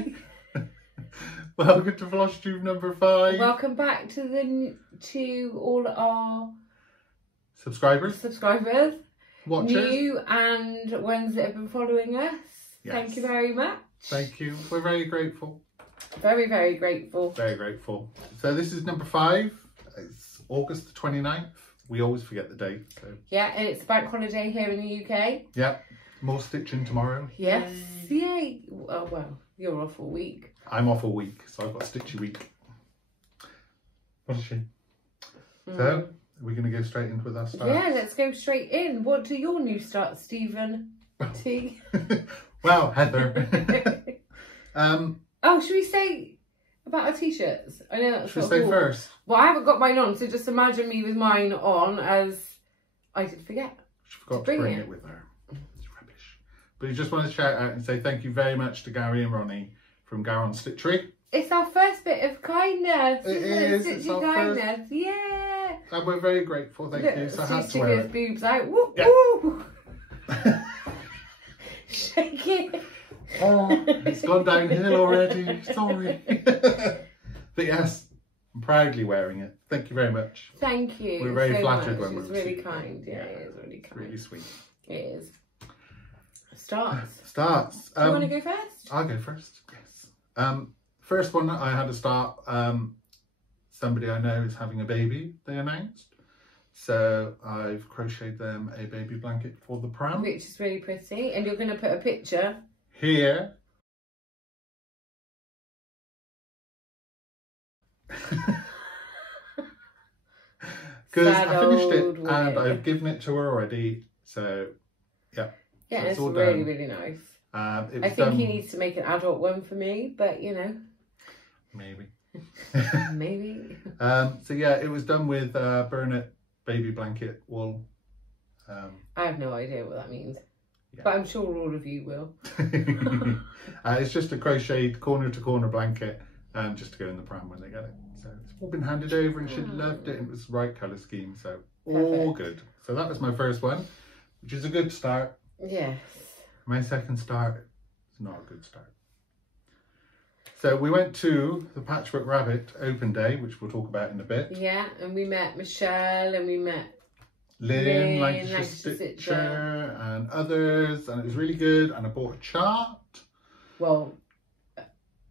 Hi. Welcome to Flosstube number 5. Welcome back to all our subscribers, watchers, new and ones that have been following us. Yes. Thank you very much. Thank you. We're very grateful. Very, very grateful. Very grateful. So this is number 5. It's August the 29th. We always forget the date. So. Yeah, and it's a bank holiday here in the UK. Yeah. More stitching tomorrow. Yes. Yay. Oh, well, you're off all week. I'm off all week, so I've got a stitchy week. What is she? So, are we going to go straight into with our starts? Yeah, let's go straight in. What do your new starts, Stephen T? Well, Heather. Oh, should we say about our t-shirts? I know that's should we say first? Well, I haven't got mine on, so just imagine me with mine on, as I did forget. She forgot to bring it with her. It's rubbish. But you just want to shout out and say thank you very much to Gary and Ronnie from Garand Stitchery. It's our first bit of kindness. It is. It's our kindness. First. Yeah. And we're very grateful. Thank you. So I had to wear it. Boobs out. Woo, yeah. Woo. Shake it. Oh, it's gone downhill already. Sorry. But yes, I'm proudly wearing it. Thank you very much. Thank you. We're very flattered when it's really kind. Yeah, it is really kind. Really sweet. It is. Starts. Starts. Do you want to go first? I'll go first. Yes. First one I had to start. Somebody I know is having a baby. They announced. So I've crocheted them a baby blanket for the pram, which is really pretty. And you're going to put a picture here. Because I finished it and I've given it to her already. So yeah. Yeah, so it's really, really nice. I think he needs to make an adult one for me, but you know. Maybe. Maybe. So yeah, it was done with Burnett baby blanket wool. I have no idea what that means. Yeah. But I'm sure all of you will. It's just a crocheted corner to corner blanket just to go in the pram when they get it. So it's all been handed over and she loved it. It was the right colour scheme. So all good. So that was my first one, which is a good start. Yes. My second start is not a good start. So we went to the Patchwork Rabbit open day, which we'll talk about in a bit. Yeah, and we met Michelle and we met Lynn, Lancashire Stitcher and others, and it was really good. And I bought a chart. Well,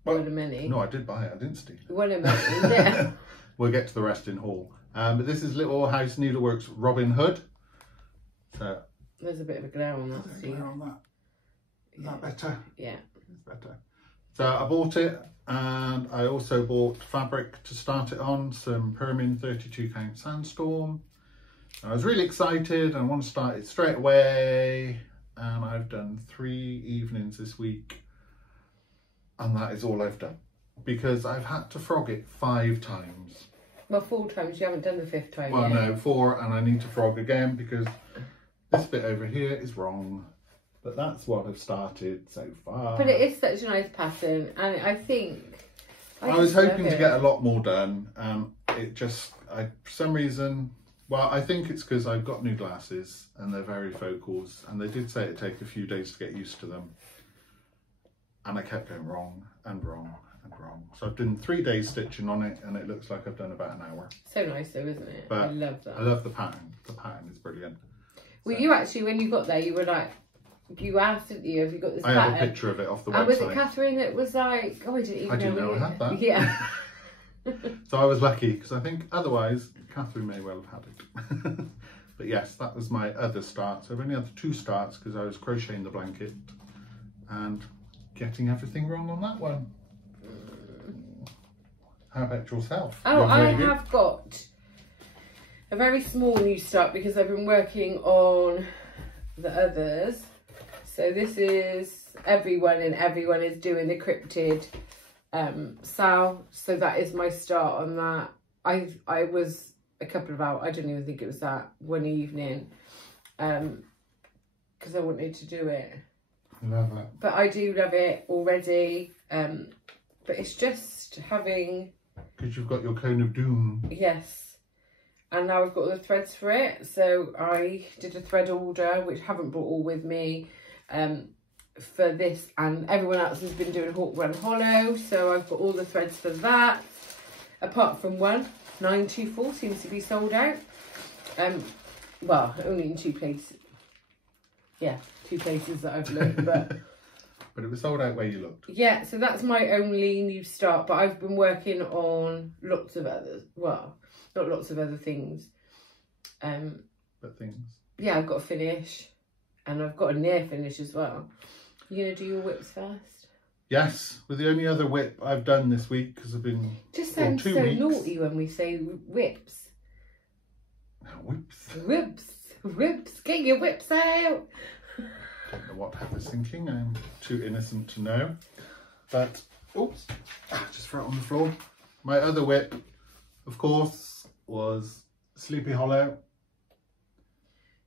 one of many. No, I did buy it. I didn't steal it. One of many. Yeah. We'll get to the rest in haul. But this is Little House Needleworks Robin Hood. So there's a bit of a glare on that. There's a glare on that. Is that better? Yeah, it's better. So I bought it, and I also bought fabric to start it on. Some Permin 32 count Sandstorm. I was really excited and I want to start it straight away, and I've done 3 evenings this week and that is all I've done because I've had to frog it 5 times. Well, 4 times, you haven't done the 5th time well, yet. No, 4, and I need to frog again because this bit over here is wrong, but that's what I've started so far. But it is such a nice pattern, and I think I was hoping to get a lot more done, and it just, for some reason, well, I think it's because I've got new glasses and they're very focals, and they did say it'd take a few days to get used to them. And I kept going wrong and wrong and wrong. So I've done 3 days stitching on it and it looks like I've done about an hour. So nice though, isn't it? But I love that. I love the pattern. The pattern is brilliant. Well, so. You actually, when you got there, you were like, you asked, didn't you, have you got this pattern? I have a picture of it off the website. And was it Catherine that was like, oh, I didn't know I had that. Yeah. So I was lucky because I think otherwise Catherine may well have had it. But yes, that was my other start. So I've only had 2 starts because I was crocheting the blanket and getting everything wrong on that one. How about yourself? Oh, I have got a very small new start because I've been working on the others. So this is everyone, and everyone is doing the cryptid Sal, so that is my start on that. I was a couple of hours, I don't even think it was that, one evening, because I wanted to do it. Love it. But I do love it already, but it's just having... Because you've got your cone of doom. Yes, and now I've got the threads for it, so I did a thread order, which I haven't brought all with me, for this, and everyone else has been doing Hawk Run Hollow, so I've got all the threads for that, apart from one. 924 seems to be sold out. Well, only in 2 places. Yeah, 2 places that I've looked, but but it was sold out where you looked. Yeah, so that's my only new start, but I've been working on lots of others. Well, not lots of other things. But things. Yeah, I've got a finish, and I've got a near finish as well. You gonna do your whips first? Yes, with the only other whip I've done this week, because I've been Just sounds so naughty when we say whips. Whips. Whips. Whips. Get your whips out. Don't know what I was thinking. I'm too innocent to know. But, oops, just throw it on the floor. My other whip, of course, was Sleepy Hollow.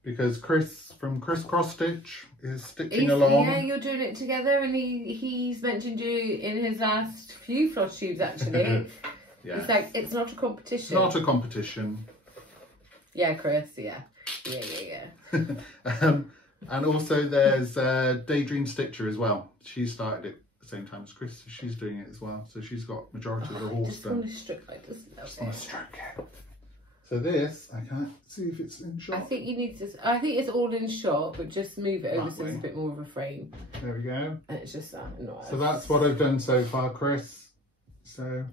Because Chris from Chris Cross Stitch is stitching along. Yeah, you're doing it together, and he's mentioned you in his last few Flosstubes actually. Yeah. It's like, it's not a competition. It's not a competition. Yeah, Chris, yeah. And also there's Daydream Stitcher as well. She started it at the same time as Chris, so she's doing it as well. So she's got majority of the horse done. I just love Just want to stroke it. So this, I can't see if it's in shot. I think you need to, I think it's all in shot, but just move it over That so it's a way. bit more of a frame. There we go. And it's just that. So that's what I've done so far, Chris. So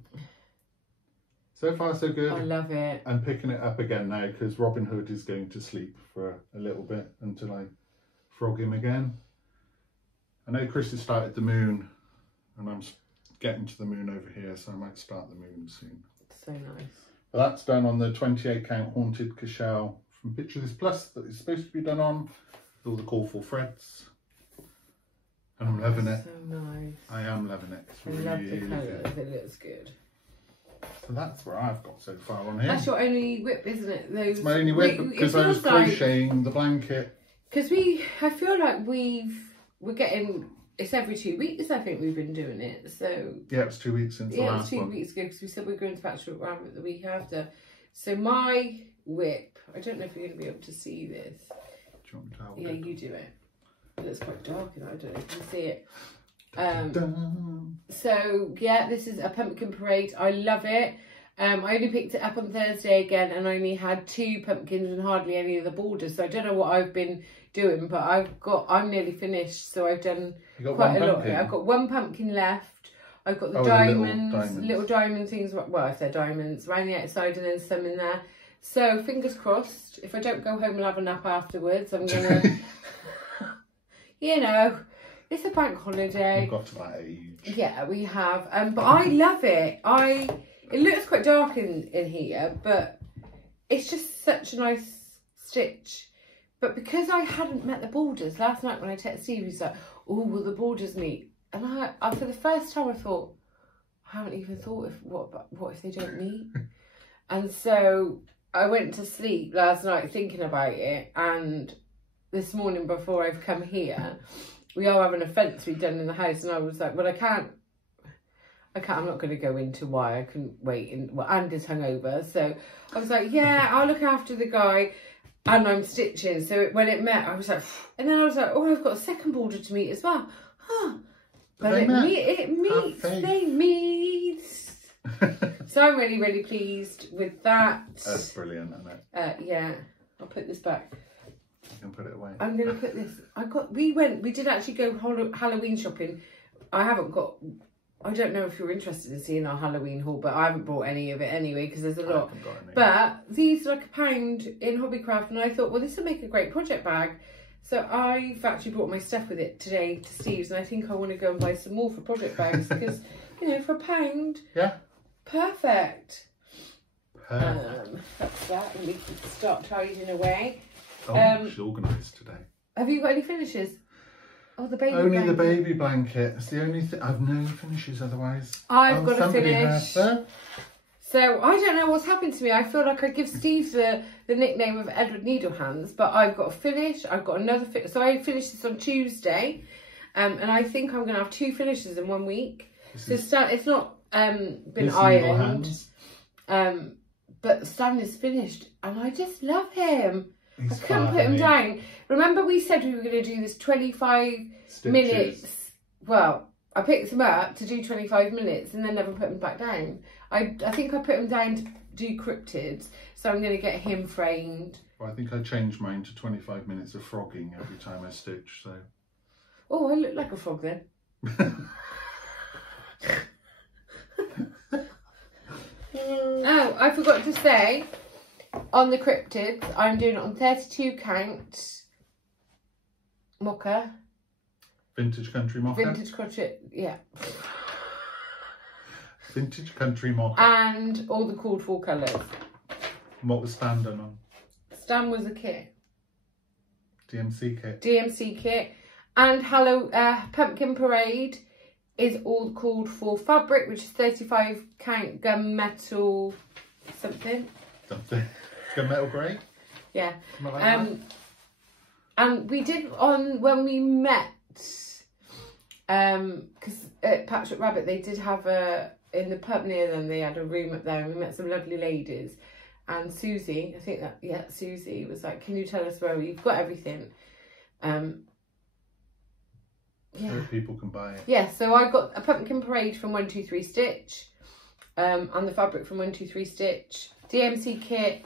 far so good. I love it. I'm picking it up again now because Robin Hood is going to sleep for a little bit until I frog him again. I know Chris has started the moon, and I'm getting to the moon over here, so I might start the moon soon. So nice. But that's done on the 28 count Haunted Cashel from Picture This Plus that is supposed to be done on with all the colourful threads. And I'm loving it. So nice. I am loving it. It's I really love the good. colours, it looks good. So that's what I've got so far on here. That's your only whip, isn't it? Those, It's my only whip because I was crocheting the blanket. Because I feel like we're getting, it's every 2 weeks I think we've been doing it, so. Yeah, it was 2 weeks since the Yeah, last it was 2 one. weeks ago because we said we're going to Patchwork Rabbit the week after. So my whip, I don't know if you're going to be able to see this. Do you want me to hold Yeah, it? you do it. It looks quite dark and I don't know if you can see it. Dun. So yeah, this is a pumpkin parade. I love it. I only picked it up on Thursday again, and I only had 2 pumpkins and hardly any of the borders. So I don't know what I've been doing, but I'm nearly finished. So I've done quite a lot of it. I've got 1 pumpkin left. I've got the little diamond things. Well, if they're diamonds, around the outside, and then some in there. So fingers crossed. If I don't go home and have a nap afterwards, I'm gonna, you know, it's a bank holiday. We've got to that age. Yeah, we have. But I love it. It looks quite dark in here, but it's just such a nice stitch. But because I hadn't met the borders last night when I texted Steve, he's like, oh, will the borders meet? And I for the first time I thought, I haven't even thought of what if they don't meet? And so I went to sleep last night thinking about it, and this morning before I've come here, we are having a fence we've done in the house, and I was like, well, I'm not going to go into why I couldn't wait. Andy's hungover, so I was like, yeah, I'll look after the guy, and I'm stitching. So when it met, I was like, and then I was like, oh, I've got a second border to meet as well. Huh. But it meets. They meet. So I'm really, really pleased with that. That's brilliant, isn't it? Yeah, I'll put this back. You can put it away. I'm going to put this. We did actually go Halloween shopping. I don't know if you're interested in seeing our Halloween haul, but I haven't bought any of it anyway because there's a lot. I haven't got any. But these are like £1 in Hobbycraft, and I thought, well, this will make a great project bag. So I've actually brought my stuff with it today to Steve's, and I think I want to go and buy some more for project bags because, you know, for £1. Yeah. Perfect. Perfect. That's that, and we can start tidying away. Oh, she's organised today. Have you got any finishes? Oh, the baby Only blanket. the baby blanket. It's the only thing. I've no finishes otherwise. I've got to somebody finish. has, though. So I don't know what's happened to me. I feel like I give Steve the nickname of Edward Needlehands, but I've got a finish. I've got another finish. So I finished this on Tuesday, and I think I'm going to have 2 finishes in 1 week. So it's not been ironed, but Stan is finished, and I just love him. He's I couldn't put him down. Remember we said we were going to do this 25 minutes. Well, I picked him up to do 25 minutes and then never put him back down. I think I put him down to do cryptids, so I'm going to get him framed. Well, I think I changed mine to 25 minutes of frogging every time I stitch, so... Oh, I look like a frog then. Oh, I forgot to say, on the cryptids, I'm doing it on 32 count mocha. Vintage country mocha? Vintage country, yeah. Vintage country mocha. And all the called for colours. What was Stan done on? Stan was a kit. DMC kit. DMC kit. And Pumpkin Parade is all called for fabric, which is 35 count gunmetal something. Something. Gunmetal grey? Yeah. Like that. And we did when we met, because at Patchwork Rabbit they did have in the pub near them, they had a room up there and we met some lovely ladies. And Susie, I think Susie was like, can you tell us where we've got everything? Yeah. So people can buy it. Yeah, so I got a Pumpkin Parade from 123 Stitch, and the fabric from 123 Stitch, DMC kit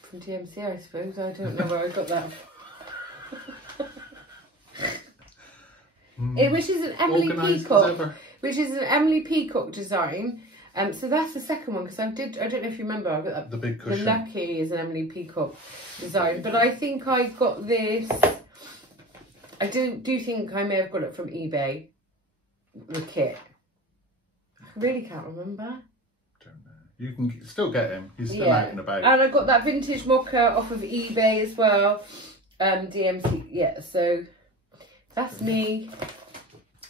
from DMC, I suppose. I don't know where I got that. Which is an Emily Peacock, which is an Emily Peacock design. So that's the second one, because I don't know if you remember, I got that, the big cushion. The Lucky is an Emily Peacock design, but I think I got this. I do think I may have got it from eBay, the kit. I really can't remember. Don't know. You can still get him. He's still out and about. And I got that vintage mocha off of eBay as well. DMC. Yeah. So that's me.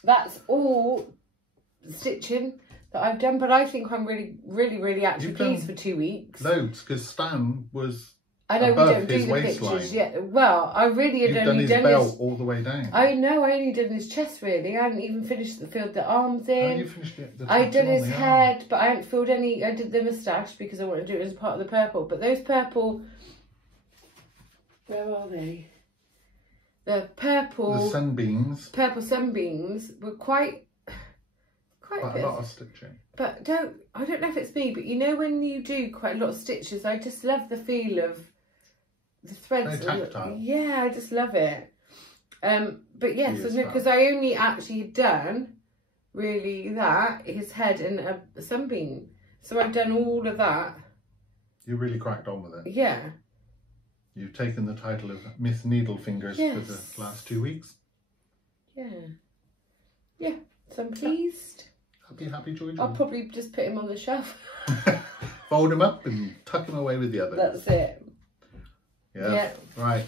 That's all stitching that I've done, but I think I'm really actually pleased for 2 weeks. Loads, because Stan was above we don't do the waistline. pictures yet. Well, I really had only done his belt all the way down. I know, I only done his chest really. I hadn't even filled the arms in. Oh, you finished it. I did his head, but I hadn't filled any. I did the moustache because I wanted to do it as part of the purple. But those purple, where are they? The purple. The sunbeams. Purple sunbeams were quite a lot of stitching. But I don't know if it's me, but you know when you do quite a lot of stitches, I just love the feel of the threads. Very tactile. Yeah, I just love it. But yeah, so because I only actually done really his head and a sunbeam. So I've done all of that. You really cracked on with it. Yeah. You've taken the title of Miss Needlefingers for the last 2 weeks. Yeah. Yeah, so I'm pleased. Happy, joy. I'll probably just put him on the shelf. Fold him up and tuck him away with the others. That's it. Yeah. Right.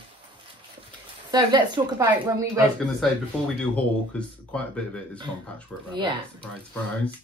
So let's talk about when we went. I was going to say, before we do haul, because quite a bit of it is from Patchwork Rabbit. Yeah. Surprise, surprise.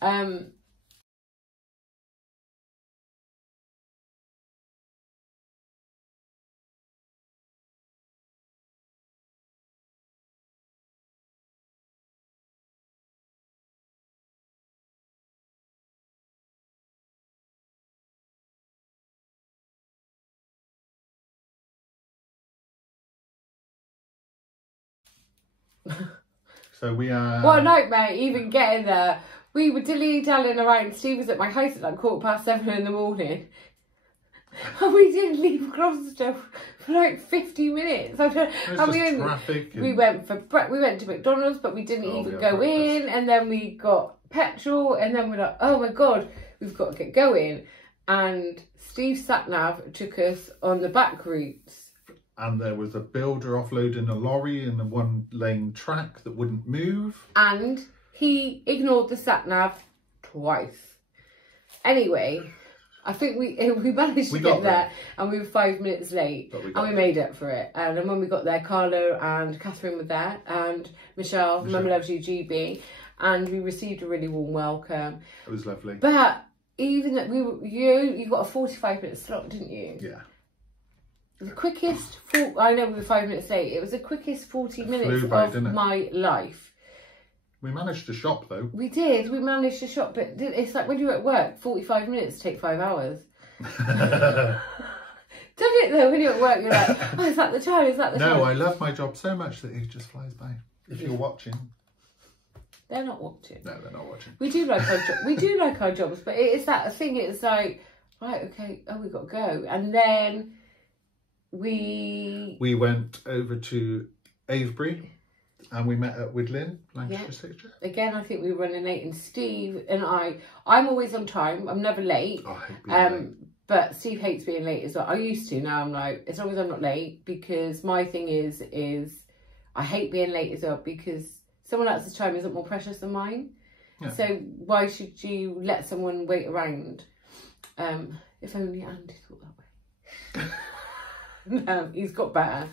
So we are... What a nightmare, even getting there. We were dilly-dallying around. Steve was at my house at like 7:15 in the morning. And we didn't leave Gloucester for like 50 minutes. Traffic. We went to McDonald's, but we didn't even go in. And then we got petrol. And then we're like, oh my God, we've got to get going. And Steve's sat-nav took us on the back routes. And there was a builder offloading a lorry in a one-lane track that wouldn't move. And he ignored the sat-nav twice. Anyway, I think we managed to get there and we were 5 minutes late. And we made up for it. And then when we got there, Carlo and Catherine were there. And Michelle. Mum Loves You GB. And we received a really warm welcome. It was lovely. But even that you got a 45-minute slot, didn't you? Yeah. The quickest, I know we were 5 minutes late. It was the quickest 40 minutes of my life. We managed to shop though. We did. We managed to shop, but it's like when you're at work, 45 minutes take 5 hours. Done it though, when you're at work, you're like, oh, is that the time? Is that the time? No, I love my job so much that it just flies by. If you're watching. They're not watching. No, they're not watching. We do like our we do like our jobs, but it is that thing, it's like, right, okay, oh, we've got to go. And then we went over to Avebury and we met up with Lynn, Lancashire Stitcher. Again, I think we were running late, and Steve and I'm always on time. I'm never late. Oh, I hate being late. But Steve hates being late as well. I used to, now I'm like, as long as I'm not late, because my thing is I hate being late as well, because someone else's time isn't more precious than mine. Yeah. So why should you let someone wait around? If only Andy thought that way. No, he's got better.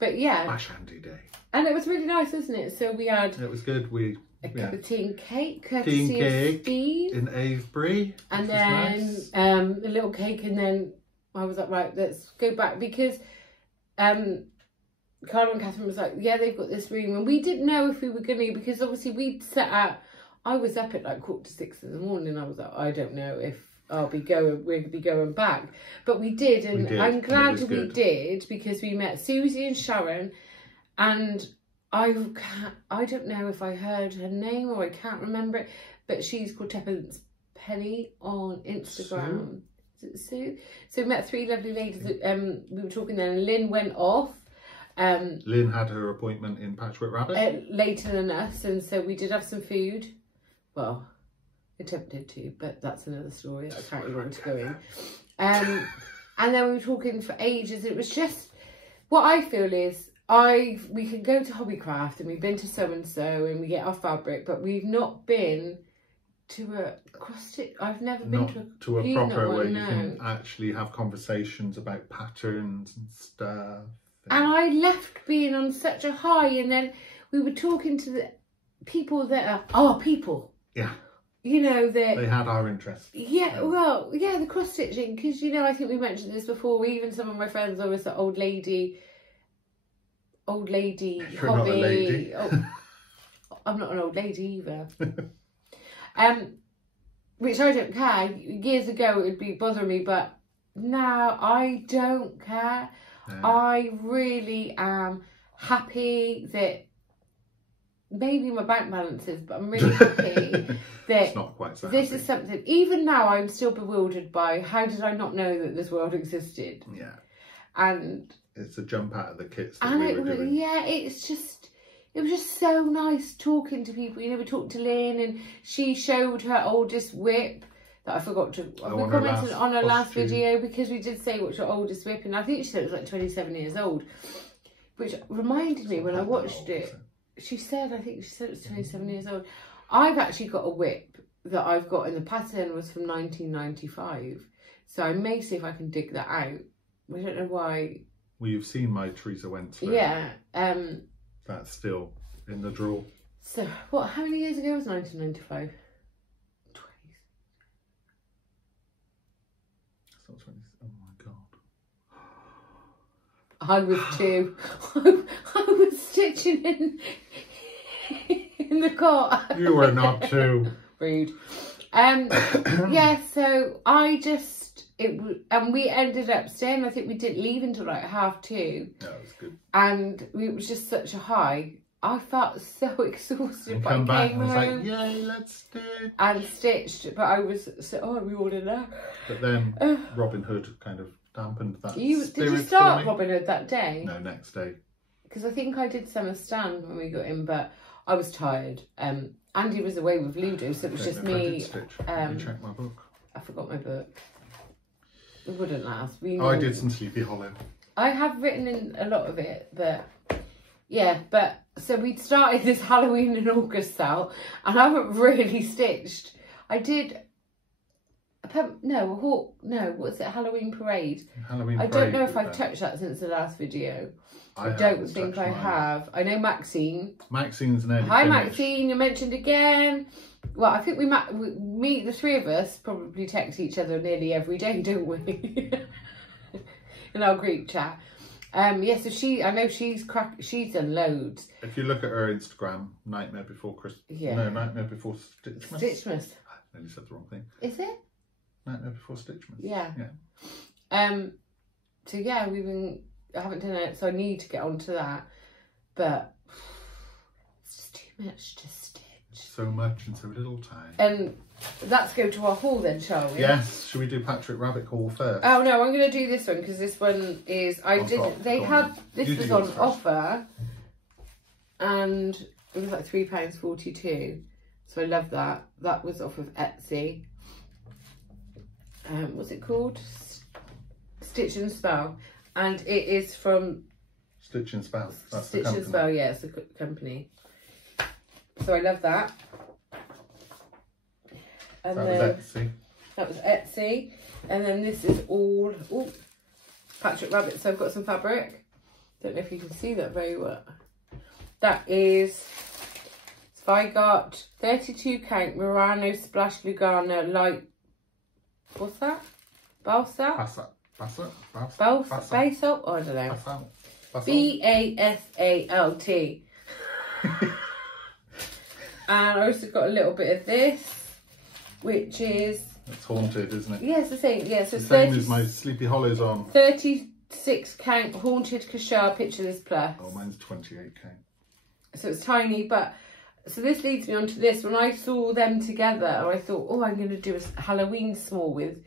But yeah. Mash Andy Day. And it was really nice, wasn't it? So we had... It was good. We a cup of tea and cake, courtesy of Steve. In Avebury. And then nice. A little cake, and then I was like, right, let's go back, because Carl and Catherine was like, yeah, they've got this room, and we didn't know if we were going to, because obviously we'd set out, I was up at like 5:45 in the morning, I was like, I don't know if we'll be going back, but we did, and I'm glad we did, because we met Susie and Sharon, and I don't know if I heard her name or I can't remember it, but she's called Tuppence Penny on Instagram. Is it Sue? So we met 3 lovely ladies. We were talking then, and Lynn went off. Lynn had her appointment in Patchwork Rabbit. Later than us, and so we did have some food. Well, attempted to, but that's another story that I can't even want to go in. And then we were talking for ages. It was just, what I feel is, we can go to Hobbycraft and we've been to so-and-so and we get our fabric, but we've not been to a cross-stitch. I've never been to a proper where you can actually have conversations about patterns and stuff. And I left being on such a high, and then we were talking to the people that are our people. Yeah. You know, that they had our interest. Yeah, well, yeah, the cross-stitching, because, you know, I think we mentioned this before, even some of my friends, I was the old lady You're hobby. not a lady. Oh, I'm not an old lady either. Which I don't care. Years ago it would be bothering me, but now I don't care. No. I really am happy that maybe my bank balance is, but I'm really happy that it's not quite so this happy. Is something. Even now I'm still bewildered by, how did I not know that this world existed? Yeah. And it's a jump out of the kits that we were doing. Yeah, it was just so nice talking to people. You know, we talked to Lynn, and she showed her oldest whip that I forgot to. We commented on her last video, because we did say what's your oldest whip, and I think she said it was like 27 years old, which reminded me when I watched it. She said it was 27 years old. I've actually got a whip that I've got in the pattern was from 1995, so I may see if I can dig that out. I don't know why. Well, you've seen my Teresa Wentz. Yeah. That's still in the drawer. So, what? How many years ago was 1995? 20. It's not 20. Oh my god. I was 2. I was stitching in the car. You were not 2. Rude. Yeah. So I just. And we ended up staying, I think we didn't leave until like 2:30. Yeah, it was good. And it was just such a high. I felt so exhausted, but I came home. I was like, yay, let's stitch. And stitched, but I was so, are we all in there? But then Robin Hood kind of dampened that Did you start Robin Hood that day? No, next day. Because I think I did Summer Stand when we got in, but I was tired. Andy was away with Ludo, so it was just me. Let me check my book. I forgot my book. It wouldn't last. I did some Sleepy Hollow. I have written in a lot of it, but yeah. But so we started this Halloween in August out, and I haven't really stitched. I did. What's it? Halloween Parade. I don't know if I've touched that since the last video. I don't think I have. I know Maxine. Maxine's nearly Hi finished. Maxine, you're mentioned again. Well, I think we, the 3 of us, probably text each other nearly every day, don't we? In our group chat. Yeah, so I know she's done loads. If you look at her Instagram, Nightmare Before Christmas. Yeah. No, Nightmare Before Stitchmas. Stitchmas. I nearly said the wrong thing. Is it? Nightmare Before Stitchmas. Yeah. Yeah. So yeah, I haven't done it, so I need to get onto that. But it's just too much to stitch. So much in so little time. And let's go to our haul then, shall we? Yes. Should we do Patchwork Rabbit haul first? Oh no, I'm going to do this one because this one is this was on offer, and it was like £3.42. So I love that. That was off of Etsy. What's it called? Stitch and Spell, and it is from Stitch and Spell. That's Stitch and Spell. Yeah, it's the company. So I love that. And that was Etsy. That was Etsy. And then this is all Patchwork Rabbit. So I've got some fabric. Don't know if you can see that very well. That is Spygart 32 count Murano Splash Lugana light. What's that? Balsa? Basalt? Basalt? Oh, I don't know. Basalt. And I also got a little bit of this, which is... It's haunted, isn't it? Yeah, it's the same. Yeah, so it's the same as my Sleepy Hollows on. 36 count Haunted Kashar Pictureless Plus. Oh, mine's 28 count. So it's tiny, but... So this leads me on to this. When I saw them together, I thought, oh, I'm going to do a Halloween small with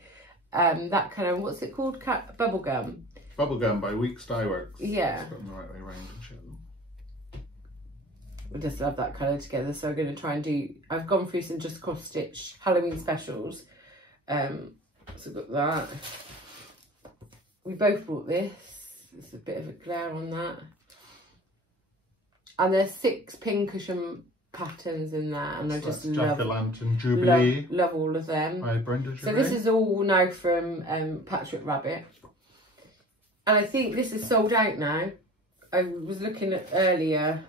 that kind of... What's it called? Bubblegum. Bubblegum by Weeks Dye Works. Yeah. Let's put them the right way around and show them. I just love that colour together, so I'm going to try and do... I've gone through some just cross stitch Halloween specials. So I've got that. We both bought this. There's a bit of a glare on that. And there's 6 pincushion patterns in there, and I just love... Jack-o'-lantern Jubilee. Love all of them. By Brenda So this is all now from Patchwork Rabbit. And I think this is sold out now. I was looking at earlier...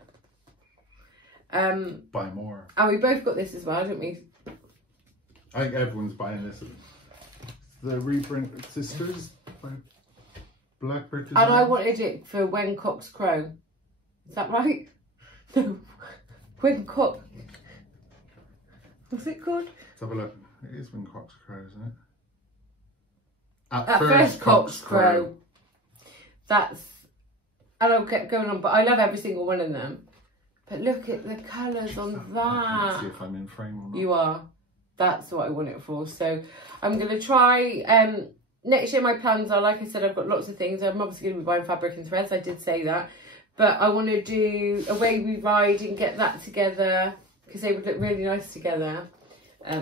Buy more. And we both got this as well, didn't we? I think everyone's buying this. The Reprint Sisters by Blackbird Design. And I wanted it for When Cocks Crow. Is that right? No. When Cock... What's it called? Let's have a look. It is When Cocks Crow, isn't it? At first Cocks Crow. That's... And I'll get going on, but I love every single one of them. But look at the colours on that. Let's see if I'm in frame or not. You are. That's what I want it for. So I'm going to try... next year my plans are, like I said, I've got lots of things. I'm obviously going to be buying fabric and threads. I did say that. But I want to do a Way We Ride and get that together, because they would look really nice together.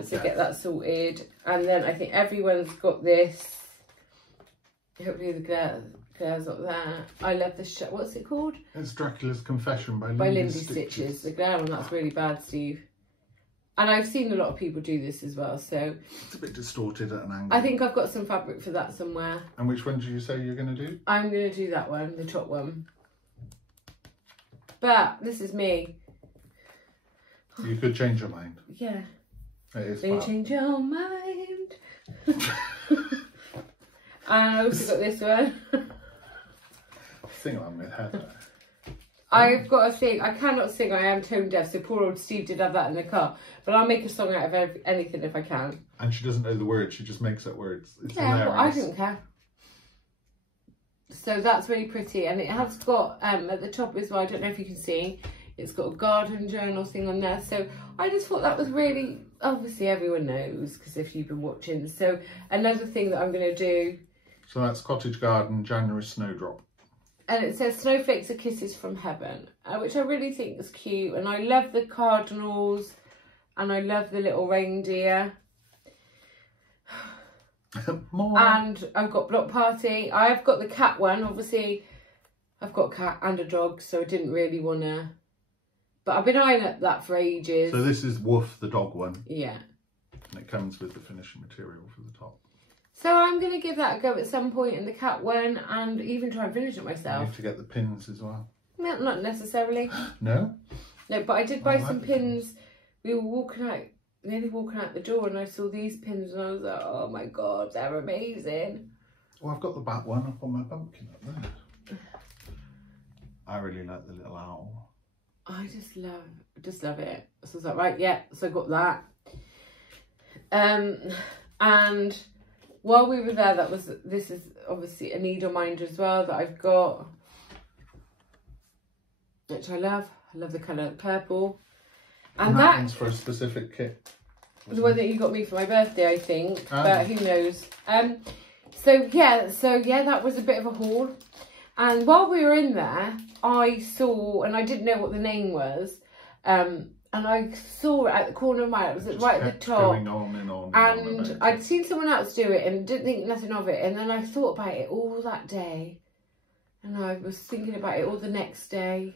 So get that sorted. And then I think everyone's got this. Hopefully the glare's not there. I love this shirt. What's it called? It's Dracula's Confession by Lindy Stitches. The glare on that's really bad, Steve. And I've seen a lot of people do this as well, so... It's a bit distorted at an angle. I think I've got some fabric for that somewhere. And which one did you say you're going to do? I'm going to do that one, the top one. But this is me. You could change your mind. Yeah. It is Then change your mind. And I also got this one. Sing along with Heather. I've got a thing. I cannot sing. I am tone deaf. So poor old Steve did have that in the car. But I'll make a song out of anything if I can. And she doesn't know the words. She just makes up words. It's yeah, hilarious. Well, I don't care. So that's really pretty. And it has got, at the top as well, I don't know if you can see, it's got a garden journal thing on there. So I just thought that was really, obviously everyone knows, because if you've been watching. So another thing that I'm going to do. So that's Cottage Garden January Snowdrop. And it says Snowflakes are Kisses from Heaven, which I really think is cute. And I love the cardinals and I love the little reindeer. More. And I've got Block Party. I've got the cat one. Obviously, I've got a cat and a dog, so I didn't really want to... But I've been eyeing at that for ages. So this is Woof, the dog one. Yeah. And it comes with the finishing material for the top. So I'm going to give that a go at some point in the cat one and even try and finish it myself. You have to get the pins as well. No, not necessarily. No? No, but I did buy some pins. We were walking out, nearly walking out the door, and I saw these pins and I was like, oh my God, they're amazing. Well, I've got the back one up on my pumpkin up there. I really like the little owl. I just love it. So I was like, right, yeah, so I got that. And while we were there, this is obviously a needle minder as well that I've got, which I love. I love the colour purple. And that one's for a specific kit. The one that you got me for my birthday, I think, but who knows. So yeah, that was a bit of a haul. And while we were in there, I saw, and I didn't know what the name was, and I saw it at the corner of my eye. It was right at the top. Going on and on and I'd seen someone else do it and didn't think nothing of it. And then I thought about it all that day. And I was thinking about it all the next day.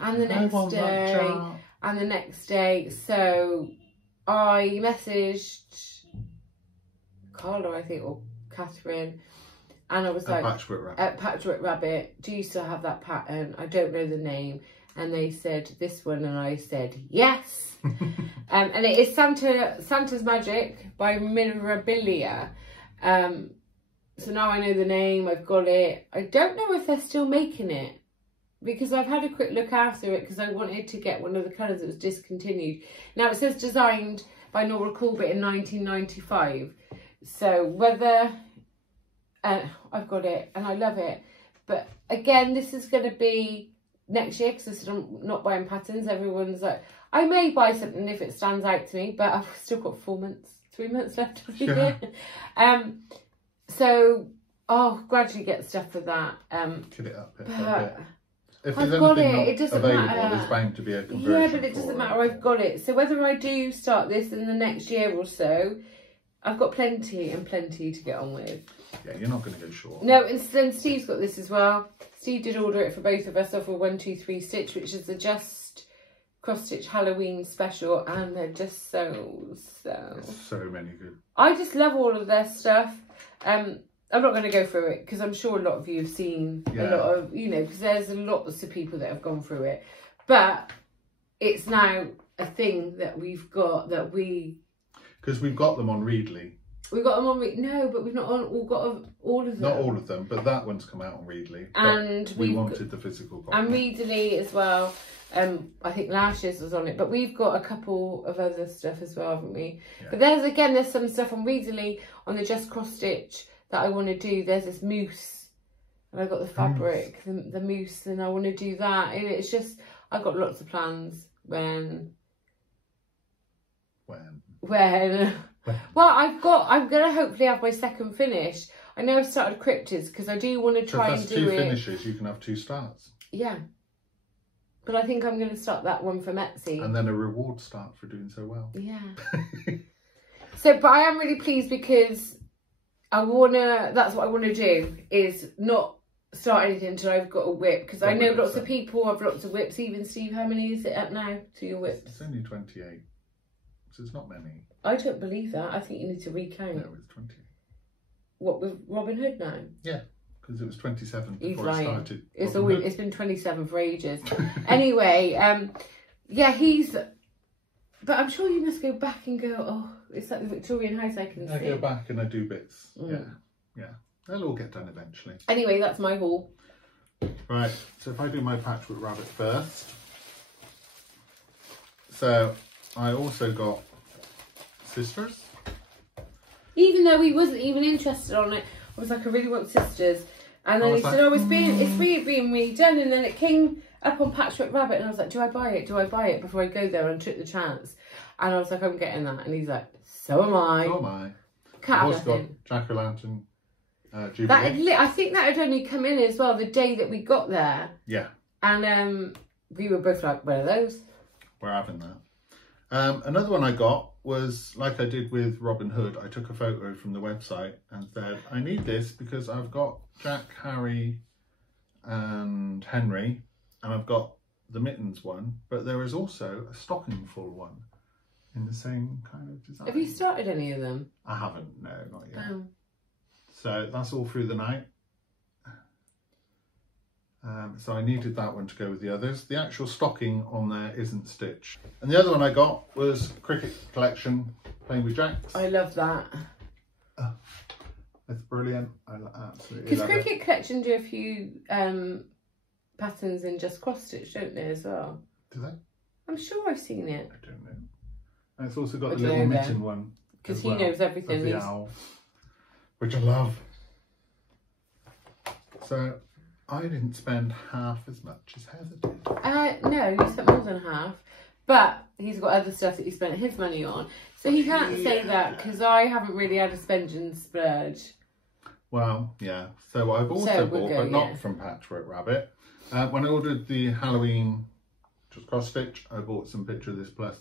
And the next day. And the next day. So I messaged Carla, I think, or Catherine. And I was like, Patchwork Rabbit, do you still have that pattern? I don't know the name. And they said this one, and I said yes. And it is Santa's Magic by Mirabilia. So now I know the name, I've got it. I don't know if they're still making it, because I've had a quick look after it because I wanted to get one of the colours that was discontinued. Now it says designed by Nora Corbett in 1995. So whether I've got it and I love it, but again, this is going to be next year because I'm not buying patterns. Everyone's like, I may buy something if it stands out to me, but I've still got 3 months left of the year. So I'll gradually get stuff for that. Kit it up a bit. If I've there's got anything it. It doesn't available, matter. there's bound to be a conversion. Yeah, but it doesn't matter. I've got it. So whether I do start this in the next year or so, I've got plenty and plenty to get on with. Yeah, you're not going to go short. No, and then Steve's got this as well. Steve did order it for both of us off of 123 Stitch, which is the Just Cross Stitch Halloween special, and they're just so many good. I just love all of their stuff. I'm not going to go through it because I'm sure a lot of you have seen a lot of, you know, because there's lots of people that have gone through it. But it's now a thing that we've got that we... Because we've got them on Readly. We've got them on no, but we've not all got all of them. Not all of them, but that one's come out on Readly. And we wanted the physical copy. And Readly as well. I think last year's was on it, but we've got a couple of other stuff as well, haven't we? Yeah. But there's some stuff on Readly on the Just Cross Stitch that I want to do. There's this mousse, and I've got the fabric, the mousse, and I want to do that. And it's just, I've got lots of plans when. Well, I'm going to hopefully have my second finish. I know I've started cryptids because I do want to try and do it. If that's 2 finishes, you can have 2 starts. Yeah. But I think I'm going to start that one from Etsy. And then a reward start for doing so well. Yeah. But I am really pleased because that's what I want to do, is not start anything until I've got a whip. Because I know lots of people have lots of whips. Even Steve, how many is it up now to your whips? It's only 28. So it's not many. I don't believe that. I think you need to recount. No, it's 28. What, with Robin Hood now? Yeah, because it was 27 before I started. It's been 27 for ages. Anyway, yeah, but I'm sure you must go back and go, oh, it's like the Victorian house I can see. I go back and I do bits. Yeah. They'll all get done eventually. Anyway, that's my haul. Right, so if I do my Patchwork Rabbit first. So I also got Sisters. Even though he wasn't even interested on it, I was like, I really want Sisters. And then he said, oh, it's being redone. And then it came up on Patchwork Rabbit, and I was like, do I buy it? Do I buy it? Before I go there, and took the chance. And I was like, I'm getting that. And he's like, so am I. So am I. I've also got Jack-o'-lantern Jubilee. I think that had only come in as well the day that we got there. Yeah. And we were both like, where are those? We're having that. Another one I got was, like I did with Robin Hood, I took a photo from the website and said, I need this because I've got Jack, Harry and Henry, and I've got the mittens one, but there is also a stocking full one in the same kind of design. Have you started any of them? I haven't, no, not yet. So that's all through the night. So I needed that one to go with the others. The actual stocking on there isn't stitched. And the other one I got was Cricket Collection, Playing with Jacks. I love that. It's brilliant. I absolutely love it. Because Cricket Collection do a few patterns in Just Cross Stitch, don't they, as well? Do they? I'm sure I've seen it. I don't know. And it's also got the little mitten one. Because he knows everything. The owl. which I love. So I didn't spend half as much as Heather did. No, you spent more than half. But he's got other stuff that he spent his money on. So he can't say that because I haven't really had a spend and splurge. Well, yeah. So I've also bought, but not from Patchwork Rabbit. When I ordered the Halloween just cross stitch, I bought some Picture This Plus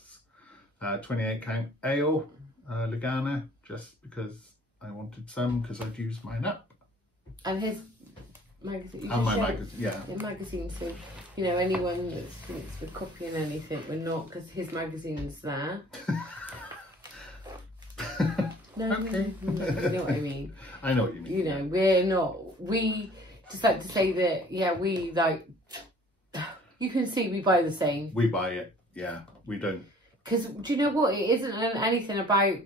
28 count ale, Lagana, just because I wanted some because I'd used mine up. And his magazine. And my magazine, yeah. Magazine, so you know anyone that thinks we're copying anything, we're not, because his magazine's there. No, okay. No, you know what I mean. I know what you mean. You know, we're not. We just like to say that. Yeah, we like. You can see we buy the same. We buy it. Yeah, we don't. Because do you know what? It isn't anything about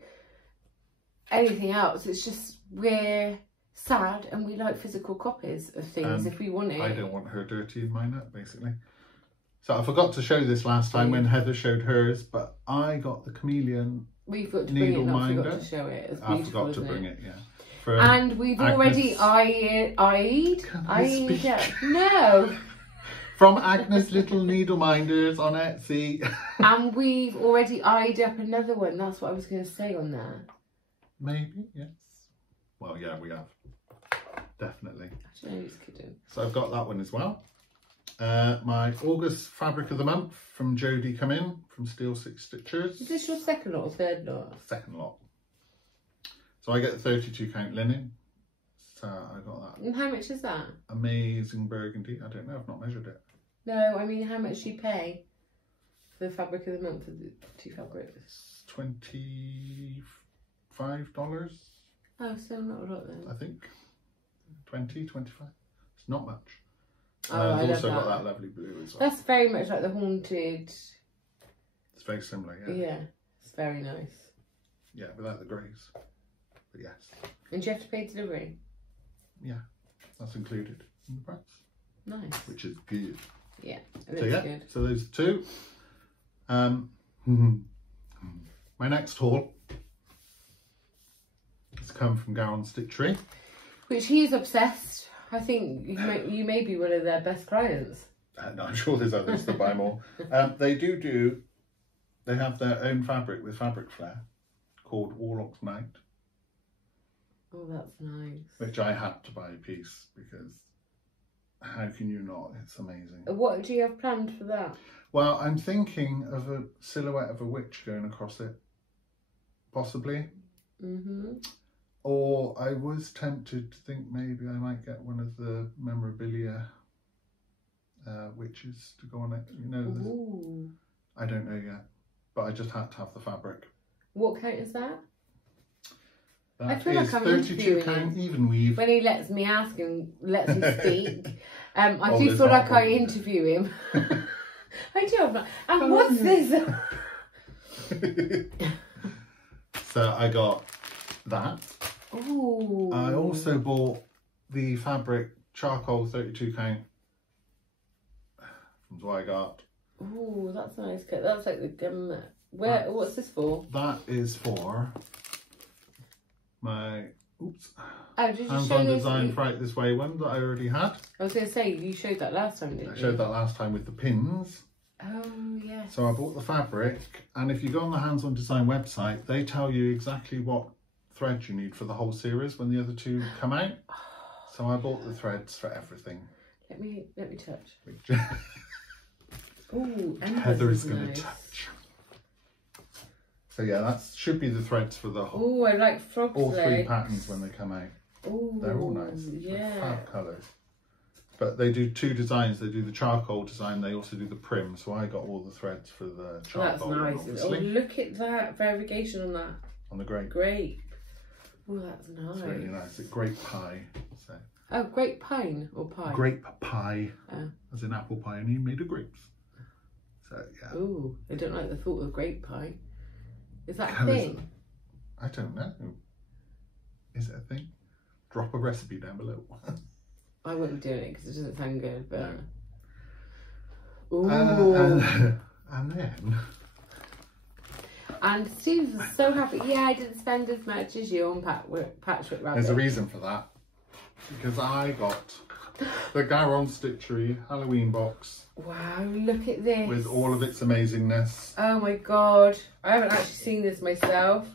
anything else. It's just we're sad and we like physical copies of things if we want it. I don't want her dirtying mine up, basically. So I forgot to show this last time when Heather showed hers, but I got the Chameleon We've got to bring it, not forgot to show it. It's I forgot to bring it, yeah. And we've already eyed. No. From Agnes Little Needleminders on Etsy. And we've already eyed up another one. That's what I was going to say on that. Maybe, yes. Well, yeah, we have. Definitely. Actually, I'm just kidding. So I've got that one as well. My August Fabric of the Month from Jodie come in from Steel Six Stitchers. Is this your second lot or third lot? Second lot. So I get the 32 count linen. So I got that. And how much is that? Amazing burgundy. I don't know, I've not measured it. No, I mean how much you pay for the Fabric of the Month for the two fabrics? $25. Oh, so not a lot then. I think 20, 25. It's not much. Oh, I've also got that lovely blue as well. That's very much like the Haunted. It's very similar, yeah. Yeah, it's very nice. Yeah, without the greys. But yes. And do you have to pay delivery? Yeah, that's included in the price. Nice. Which is good. Yeah, it looks good. So those two. My next haul has come from Garand Stitchery. Which he's obsessed. I think you may be one of their best clients. No, I'm sure there's others that buy more. They have their own fabric with fabric flair called Warlock's Night. Oh, that's nice. Which I had to buy a piece because how can you not? It's amazing. What do you have planned for that? Well, I'm thinking of a silhouette of a witch going across it, possibly. Or I was tempted to think maybe I might get one of the memorabilia witches to go on it. You know, I don't know yet, but I just had to have the fabric. What count is that? That I feel like I'm 32 count even weave. When he lets me ask him, lets me speak, I do feel like I interview him. I do. And what's this? So I got that. Ooh. I also bought the fabric charcoal 32 count from Zweigart. Ooh, that's a nice cut. That's like the what's this for? That is for my hands-on design Fright This Way one that I already had. I was going to say, you showed that last time, didn't you? I showed that last time with the pins. Oh, yes. So I bought the fabric, and if you go on the Hands-on Design website, they tell you exactly what threads you need for the whole series when the other two come out. So I bought the threads for everything. Let me touch. Ooh, Heather is going to touch. So yeah, that should be the threads for the whole. Oh, I like frog all legs. 3 patterns when they come out. Oh, they're all nice. Yeah. Fab colours. But they do 2 designs. They do the charcoal design. They also do the prim. So I got all the threads for the charcoal. That's nice. Oh, look at that variegation on that. On the grape. Grape. Oh, that's nice. It's really nice. It's grape pie. So. Oh, grape pine or pie? Grape pie. Oh. As in apple pie, and he made of grapes. So yeah. Oh, I don't like the thought of grape pie. Is that a thing? I don't know. Is it a thing? Drop a recipe down below. I wouldn't be doing it because it doesn't sound good, but... No. Ooh. And then... And Steve was so happy. Yeah, I didn't spend as much as you on Patchwork Rabbit. There's a reason for that. Because I got the Garand Stitchery Halloween box. Wow, look at this. With all of its amazingness. Oh my God. I haven't actually seen this myself.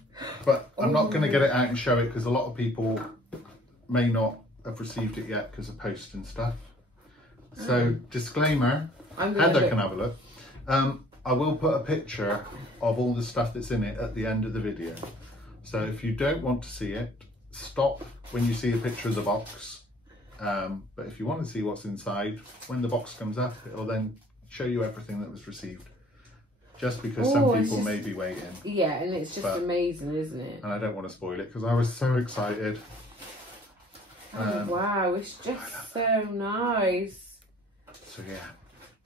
But I'm not going to get it out and show it because a lot of people may not have received it yet because of post and stuff. So, disclaimer, Heather can have a look. I will put a picture of all the stuff that's in it at the end of the video. So if you don't want to see it, stop when you see a picture of the box. But if you want to see what's inside, when the box comes up, it'll then show you everything that was received. Just because some people may be waiting. Yeah, and it's just amazing, isn't it? And I don't want to spoil it because I was so excited. Oh, wow, it's just so nice. So yeah.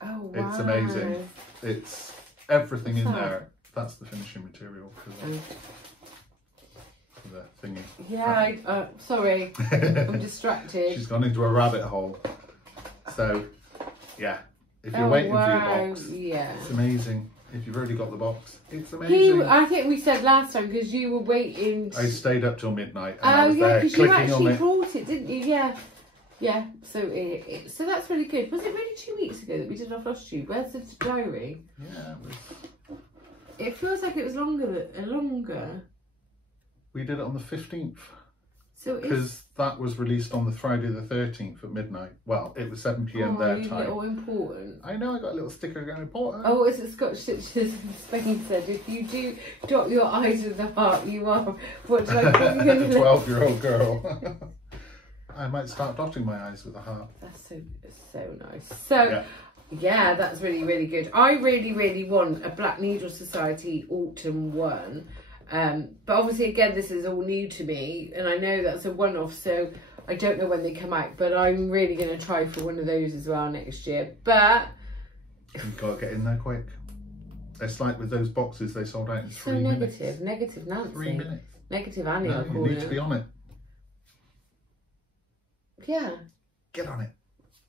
Oh, wow. It's amazing. It's everything in there. That's the finishing material for the thingy. Yeah, sorry, I'm distracted. She's gone into a rabbit hole. So, yeah, if you're waiting for your box, it's amazing. If you've already got the box, it's amazing. I think we said last time because you were waiting. I stayed up till midnight. And I was there because you actually on brought it, didn't you? Yeah. Yeah, so so that's really good. Was it really 2 weeks ago that we did our Flosstube? Where's the diary? Yeah, it feels like it was longer. We did it on the 15th. So because that was released on the Friday the 13th at midnight. Well, it was 7 PM their time. Oh, important. I know, I got a little sticker going important. Oh, it's a Scotch Stitches. Spain said, if you do dot your eyes with the heart, you are. What did I call you? A 12-year-old girl. I might start dotting my eyes with a heart. That's so nice. So, yeah, that's really, really good. I really, really want a Black Needle Society autumn one. But obviously, again, this is all new to me. And I know that's a one-off, so I don't know when they come out. But I'm really going to try for one of those as well next year. But you've got to get in there quick. It's like with those boxes, they sold out in 3 minutes. Negative Nancy. 3 minutes. Negative Annie, no, you need to be on it. Yeah. Get on it.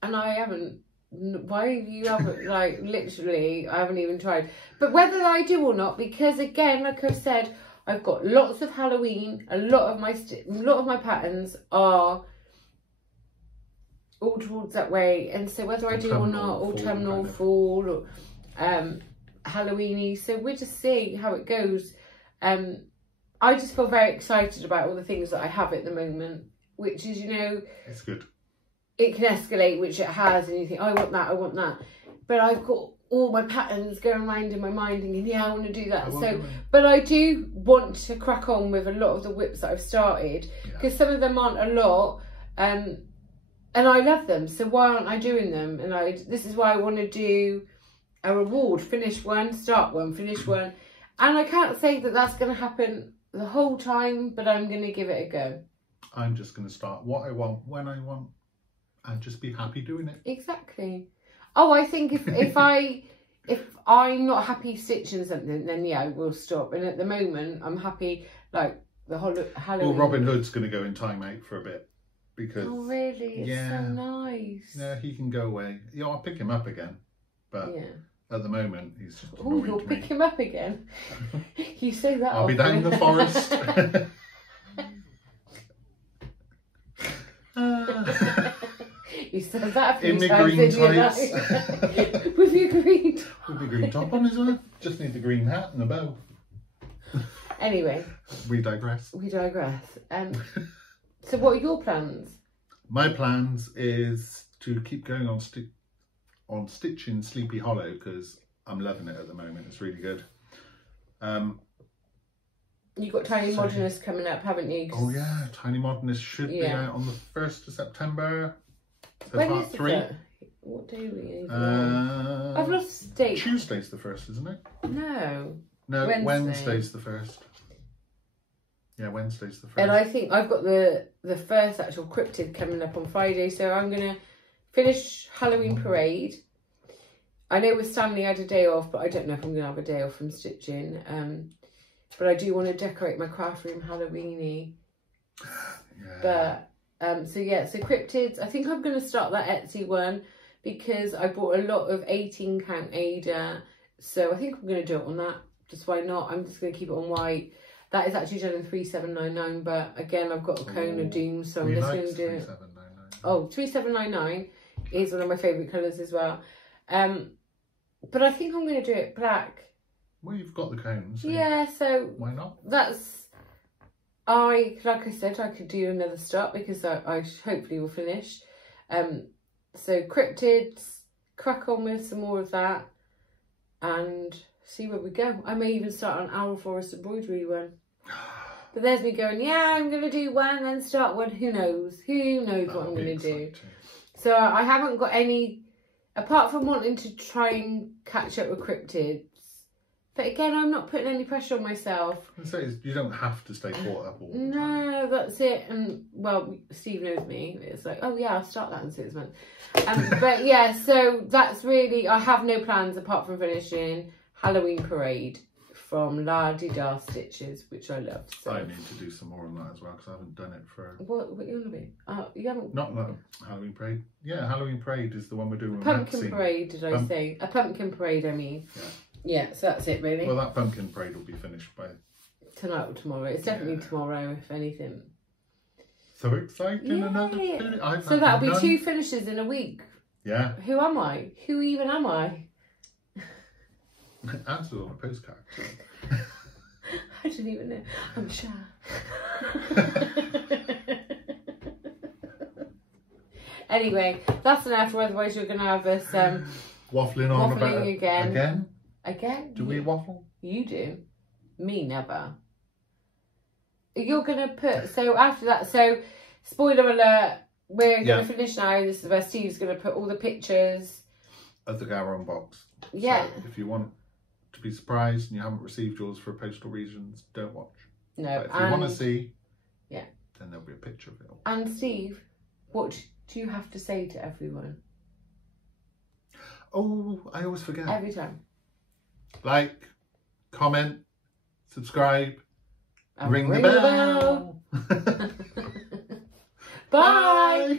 And I haven't. Why you haven't, like, literally, I haven't even tried. But whether I do or not, because again, like I've said, I've got lots of Halloween. A lot of my patterns are all towards that way. And so whether I do or not, autumnal, fall, or Halloweeny. So we'll just see how it goes. I just feel very excited about all the things that I have at the moment. Which is, you know, it's good. It can escalate, which it has, and you think, oh, I want that. But I've got all my patterns going around in my mind thinking, yeah, I want to do that. So, but I do want to crack on with a lot of the whips that I've started because some of them aren't a lot, and I love them. So why aren't I doing them? And this is why I want to do a reward: finish one, start one, finish one. And I can't say that that's going to happen the whole time, but I'm going to give it a go. I'm just going to start what I want, when I want, and just be happy doing it. Exactly. Oh, I think if I'm not happy stitching something, then yeah, I will stop. And at the moment, I'm happy, like the Halloween. Well, Robin Hood's going to go in timeout for a bit because. Oh really? It's so nice. Yeah, he can go away. Yeah, I'll pick him up again, but at the moment he's just. Oh, you'll pick him up again. You say that. I'll be down in the forest. You said that a few in the times, green didn't tights. You? With your green top. With the green top on as well. Just need the green hat and a bow. Anyway. We digress. We digress. So what are your plans? My plans is to keep going on stitching Sleepy Hollow because I'm loving it at the moment. It's really good. You've got Tiny Modernist coming up, haven't you? Oh yeah, Tiny Modernist should be out on the 1st of September. So when part 3. What day are we in? I've lost date. Tuesday's the 1st, isn't it? No. No, Wednesday's the 1st. Yeah, Wednesday's the 1st. And I think I've got the first actual cryptid coming up on Friday, so I'm going to finish Halloween Parade. I know with Stanley I had a day off, but I don't know if I'm going to have a day off from stitching. But I do want to decorate my craft room Halloweeny. Yeah. But so cryptids. I think I'm going to start that Etsy one because I bought a lot of 18 count Ada. So I think I'm going to do it on that just why not? I'm just going to keep it on white. That is actually done in 3799, but again, I've got a cone of doom, so I'm just going to do it. 3799. Oh, 3799 is one of my favourite colours as well. But I think I'm going to do it black. Well, you've got the cones. So yeah, so why not? Like I said, I could do another start because I hopefully will finish. So cryptids, crack on with some more of that and see where we go. I may even start an owl forest embroidery one. But there's me going, yeah, I'm going to do one and then start one. Who knows? Who knows what I'm going to do? So I haven't got any, apart from wanting to try and catch up with cryptids. But again, I'm not putting any pressure on myself. So you don't have to stay caught up all the time. No, that's it. And well, Steve knows me. It's like, oh yeah, I'll start that in 6 months. But yeah, so that's really, I have no plans apart from finishing Halloween Parade from La-Di-Da Stitches, which I love. So. I need to do some more on that as well because I haven't done it for... What are you going to be? You haven't... Not Halloween Parade. Yeah, Halloween Parade is the one we're doing with Pumpkin Maxine. Parade, did I say? A Pumpkin Parade, I mean. Yeah. Yeah, so that's it really. Well, that Pumpkin Parade will be finished by... tonight or tomorrow. It's definitely tomorrow, if anything. So exciting, another... So that'll be 2 finishes in a week. Yeah. Who am I? Who even am I? Answer on a postcard. I don't even know. I'm shy. Anyway, that's enough, or otherwise you're going to have us waffling on about again. Again? Do we waffle? You do. Me never. You're going to put... So after that... So, spoiler alert. We're going to finish now. This is where Steve's going to put all the pictures... of the Garron box. Yeah. So if you want to be surprised and you haven't received yours for postal reasons, don't watch. No. But if you want to see... Yeah. Then there'll be a picture of it all. And Steve, what do you have to say to everyone? Oh, I always forget. Every time. Like, comment, subscribe, And ring the bell. Bye. Bye.